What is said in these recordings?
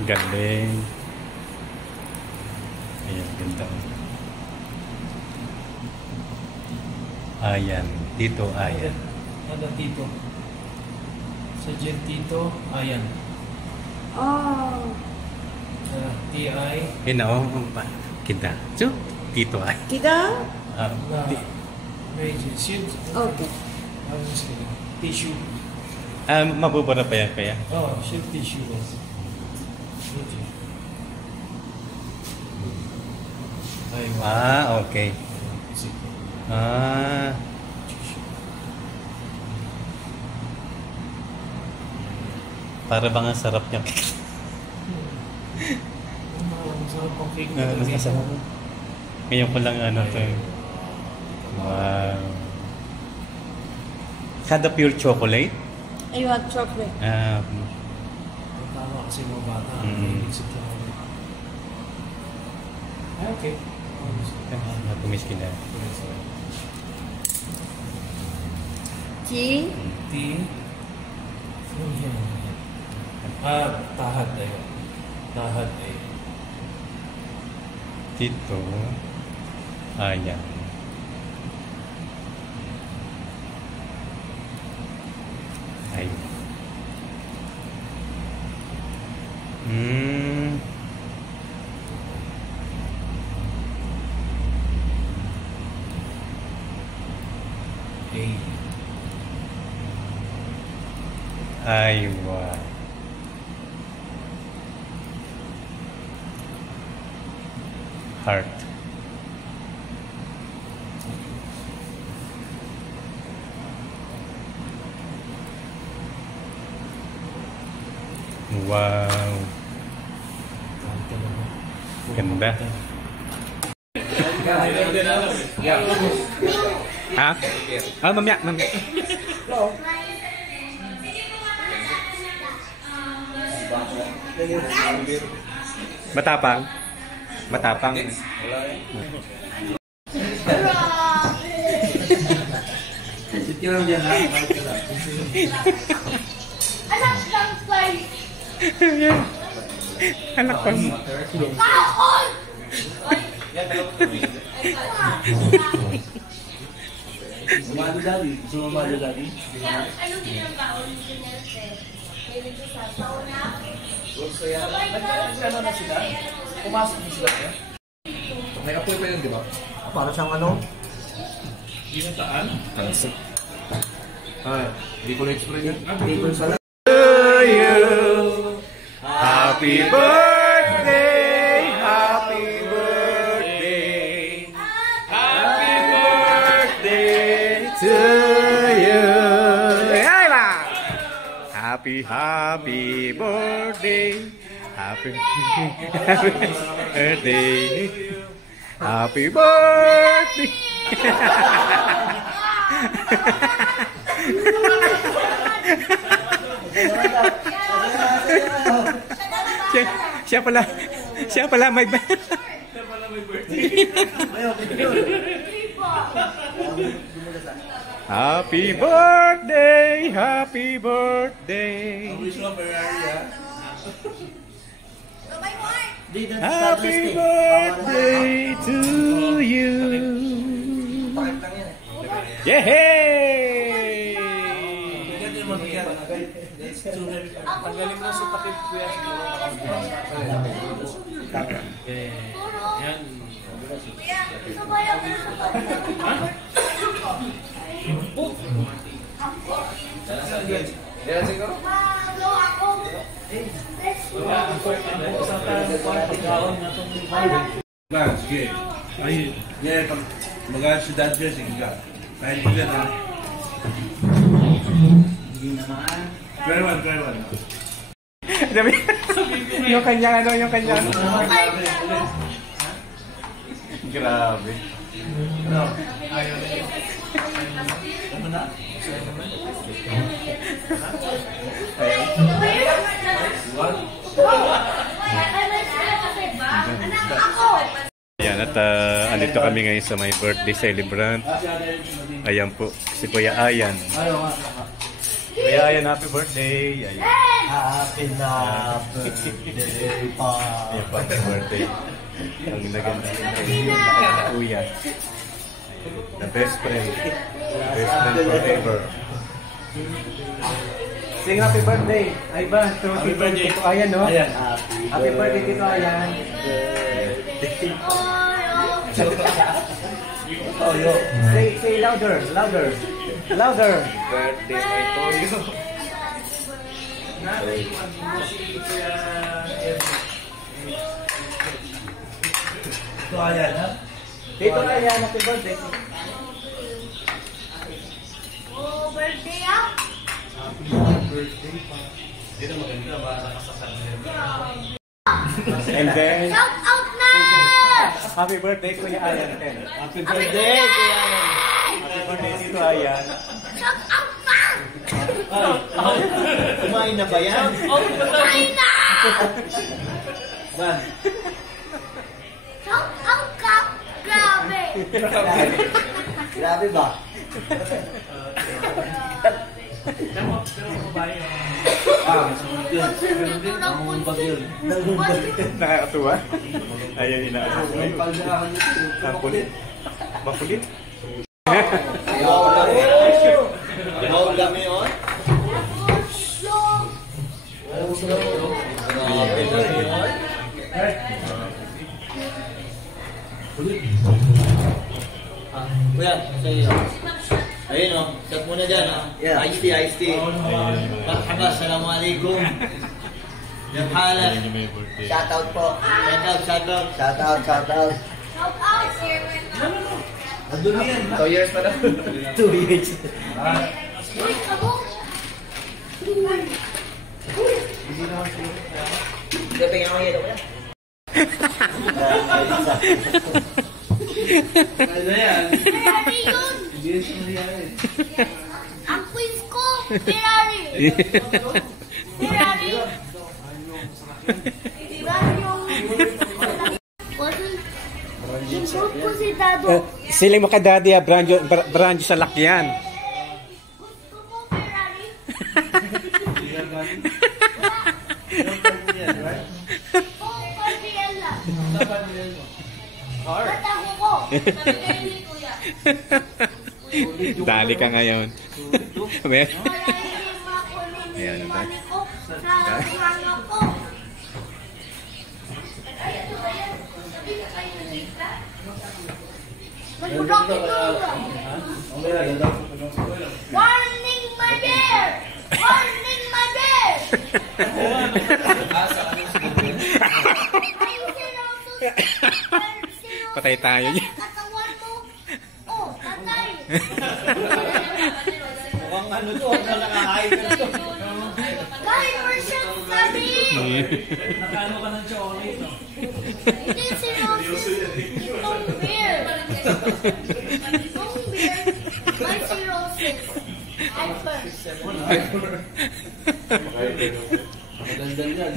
Galing. Ayan, ganda. Ayan, Tito Ayan. Ano Tito? Sa Jen Tito Ayan. Oh. T-I. Hinaw, kita. So, Tito Ayan. Kita? Okay. Tissue. Mabubura pa yan kaya? Oh, shield tissue. Okay. Para bang ang sarap niya. Masarap ang cake. Masarap. Ngayon ko lang to. Wow. Kada pure chocolate? I want chocolate. Tama kasi mga bata. Okay. Tumis ka na. Tea? Tea? Tahad tayo. Tahad tayo. Tito Ayan. Ay. Aywa. Heart. Wow. Ganda. Ha? Mamaya. Matapang. Sit lang dyan ha. Anak ko. Sumado daddy. Sumado daddy. Ano din ang baon? Ano na sila? Pumasok na sila kaya? May apoy pa yun, di ba? Para siyang ano? Ginataan? Tansik. Hindi ko na-explain yun. Hindi ko na Happy birthday, happy birthday, happy birthday to you. Happy birthday, happy birthday, happy birthday. Siya pala may birthday. Happy birthday, happy birthday. Happy birthday to you. Yehey! Tanggalin mo sa takip kuya siguro. Yan. Yan siguro? Sige. Ay, yeah, pag mag-alas si Dad Jess, sige ka. Kahit ko yan ha. Hindi naman. Try one. Yung kanya Grabe. Ano na? Ayan, at andito kami ngayon sa my birthday celebrant. Ayan po, si Kuya Ayan. Kuya Ayan, happy birthday. Ayan. Happy birthday pa. Ayan pa, birthday. Ang naganda kay Kuya. The best friend. Best friend forever. Sing happy birthday. Ay ba? Happy birthday. Tito Ayan, no? Ayan. Happy birthday, Tito Ayan. Oh, yo. Say louder, louder. Louder. Birthday, my Toyo. Ito ayan, ha? Tito Ayan, happy birthday. Oh, birthday up. And then, Shout out na! happy birthday Kuya Ayan. Happy birthday, Kuya Ayan. Happy birthday Tito Ayan. Shout out na! Kumain na ba yan? Kumain na! Saan? Shout out ka! Grabe! Grabe ba? Nangungumbag yun. Nakakatuwa. Ayan, inaasas mo yun. Pagdaan nito. Ang kulit. Makulit. Bawal kami yun? Kuya, sa'yo. Ayun o, set muna dyan ha. Iced tea, iced tea. Marhaba, assalamualaikum. Yung halas. Ayan yung may birthday. Shoutout po. Shoutout. Shoutout. Shout out! Nandun na yan. 2 years pa na. 2 years. Uy, kamo! Gabi nga ako yun. Ano yan? Ferrari yun! Hindi yan siya nangyari. Ang quiz ko! Ferrari! Ferrari! Diba yung... Yung group ko si Dado. Siling mo ka daddy, brand sa lakyan. Gusto mo Ferrari? Oo, Gabriel lang. Ba't ako ko? Sabi kayo ni Kuya. Dali ka ngayon. Wala yung makulong Ayan, yung ano ba? mani ko sa hanga ko. Magpudok ito. Warning my bear! Warning my bear! Patay tayo niya. Katawan mo. Oh, patay. Mukhang ano to, nakakain na to. Kahit version sabi. Nakano ka ng chocolate, no? Hindi si Roses. Itong beer. Itong beer. May si Roses. Hyper. Maganda yan.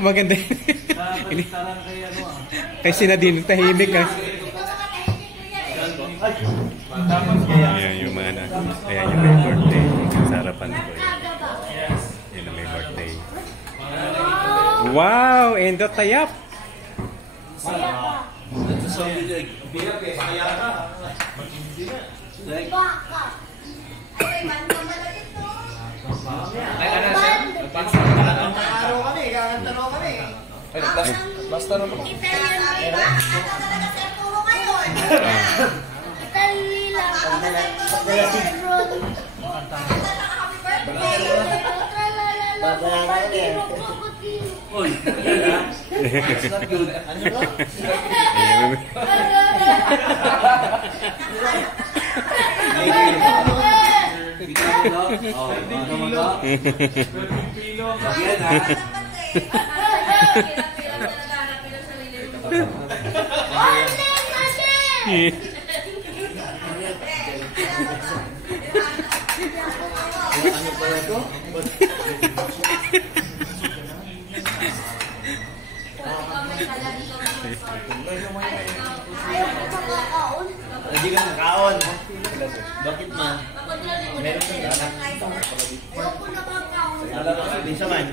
Maganda. Parang kay ano ah. Kasi na din, tahimik ka. Ayan yung mga na. Ayan yung may birthday. Sa harapan ko. Yan ang may birthday. Wow! Endo tayap! Ito sa bilig. Baka. Araw kami, kakantaro kami. Basta naman. Italian ba? Puro kayo. Italian lang. Lebron. Uy, yan ah. It's not good. Ano ba? Oh, ano mo ba? Yan ah. Warning machine! Ano ba ito? Ayaw ko makakaon. Hindi ka nakaon. Bakit man? Ayaw ko nakakaon. Bisa man.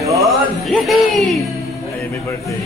Yun! Yay! Ay, may birthday.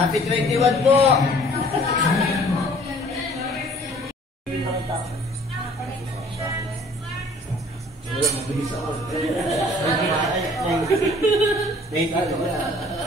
Happy 21 po! Mabilis ako. 90 ko.